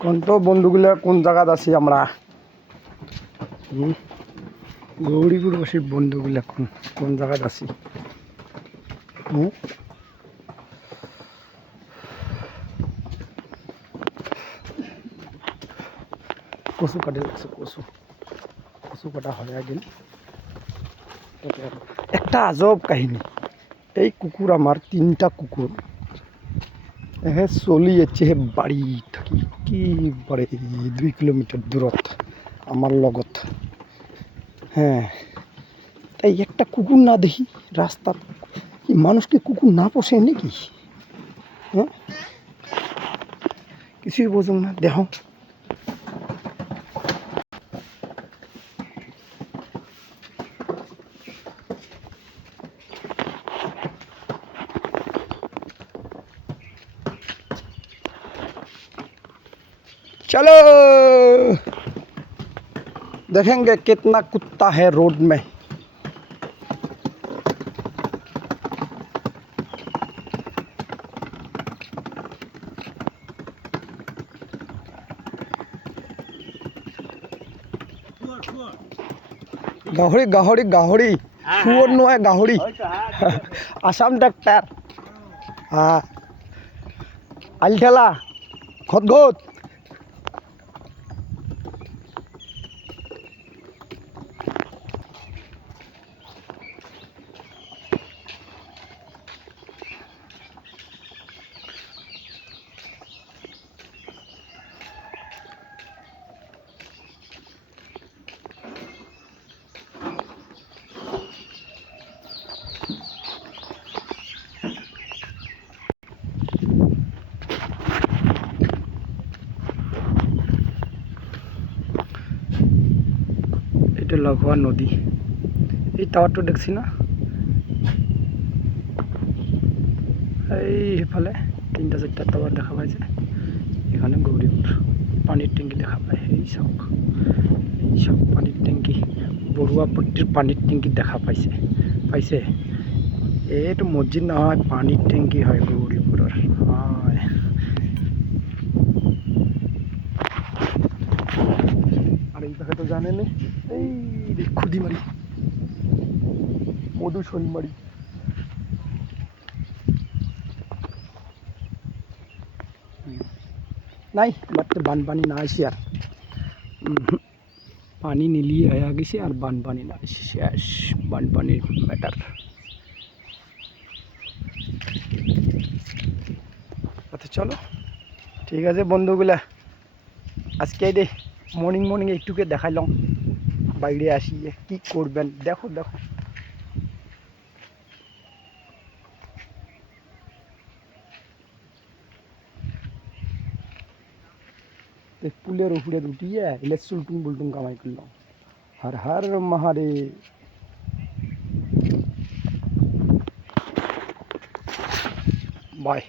কোন তো বন্ধুগুলা কোন জায়গাত আছি আমরা গৌরীপুরবাসীর বন্ধুগুলা কোন কোন জায়গাত আছি কচু কাটে লাগছে কচু কচু কাটা হয়ে গেল একটা আজব কাহিনী এই কুকুর আমার তিনটা কুকুর চলি যাচ্ছে বাড়ি থাকি কি বাড়ি 2 কিলোমিটার দূরত আমার লগত হ্যাঁ তাই একটা কুকুর না দেখি রাস্তা মানুষকে কুকুর না পোষে নাকি হ্যাঁ কিছুই বোঝুন না দেখো चलो देखेंगे कितना कुत्ता है रोड में गाहरी गाहरी गाहरी শুয়োর নয় গাহরি আসাম ডাক্তার হ্যাঁ আলঠেলা খদগত এটা লগোয়া নদী এই টাওয়ারটা দেখছি না এই এফালে 3-4টা টাওয়ার দেখা পাইছে এখানে গৌরীপুর পানির ট্যাঙ্কি দেখা পায় এই সব পানির ট্যাঙ্কি বড়ুয়াপট্টির পানির ট্যাঙ্কি দেখা পাইছে এইটো মসজিদ নহয় পানির ট্যাঙ্কি হয় গৌরীপুরের হয় আর এই জায়গা তো জানেন এই খুদিমারি মধুসলমারি নাই বাড়তে বানপানি না আসি আর পানি নিলিয়ে হয়ে গেছে আর বানপানি না আসি শেষ বানপানির ম্যাটার আচ্ছা চলো ঠিক আছে বন্ধুগুলা আজকে দে মর্নিং একটুকে দেখাইলাম বাইরে আসিয়ে কি করবেন দেখো পুলের উপরে উঠিয়ে এলে চুলটুং বুলটুং কামাই করলাম হর হর মহাদেব বাই